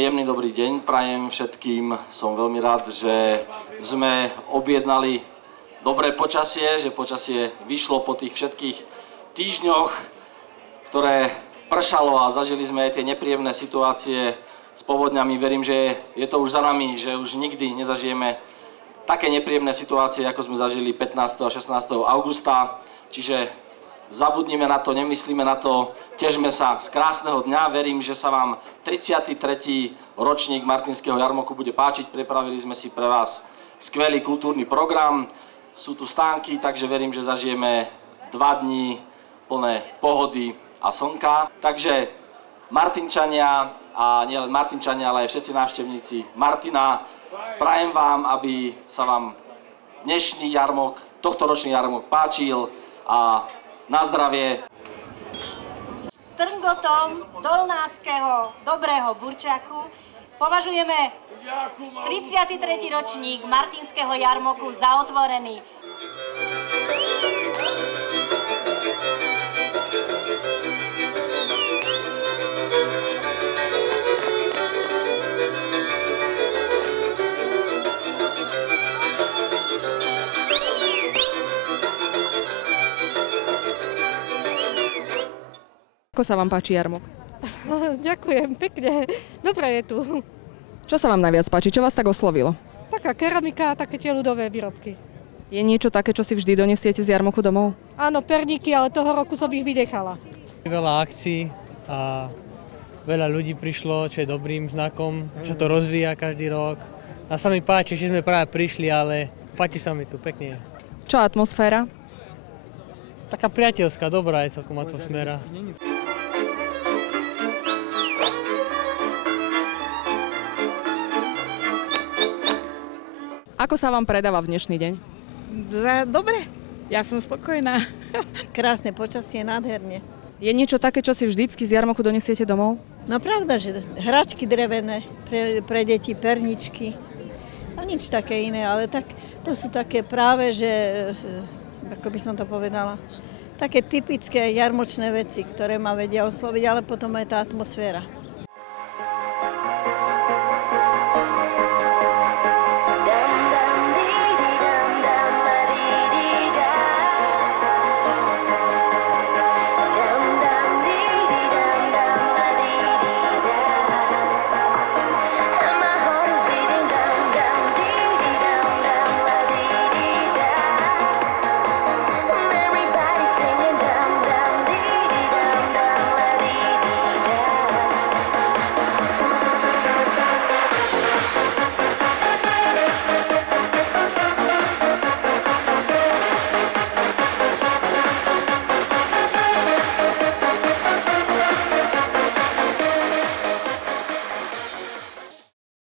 Príjemný dobrý deň prajem všetkým. Som veľmi rád, že sme objednali dobré počasie, že počasie vyšlo po tých všetkých týždňoch, ktoré pršalo a zažili sme aj tie nepríjemné situácie s povodňami. Verím, že je to už za nami, že už nikdy nezažijeme také nepríjemné situácie, ako sme zažili 15. a 16. augusta. Čiže zabudnime na to, nemyslíme na to, težme sa z krásneho dňa. Verím, že sa vám 33. ročník Martinského jarmoku bude páčiť. Pripravili sme si pre vás skvelý kultúrny program. Sú tu stánky, takže verím, že zažijeme 2 dní plné pohody a slnka. Takže Martinčania, a nielen Martinčania, ale aj všetci návštevníci Martina, prajem vám, aby sa vám dnešný jarmok, tohtoročný jarmok páčil a na zdravie. Trngotom dolnáckého dobrého burčaku považujeme 33. ročník Martinského jarmoku za otvorený. Ako sa vám páči jarmok? Ďakujem, pekne. Dobre je tu. Čo sa vám najviac páči? Čo vás tak oslovilo? Taká keramika a také tie ľudové výrobky. Je niečo také, čo si vždy donesiete z jarmoku domov? Áno, perníky, ale toho roku som ich vynechala. Veľa akcií a veľa ľudí prišlo, čo je dobrým znakom, že to rozvíja každý rok. A sa mi páči, že sme práve prišli, ale páči sa mi tu, pekne je. Čo atmosféra? Taká priateľská, dobrá je celkom atmosféra. Ako sa vám predáva v dnešný deň? Dobre, ja som spokojná. Krásne počasie, nádherne. Je niečo také, čo si vždycky z jarmoku donesiete domov? No pravda, že hračky drevené pre deti, perničky a nič také iné, ale tak to sú také práve, že, ako by som to povedala, také typické jarmočné veci, ktoré ma vedia osloviť, ale potom aj tá atmosféra.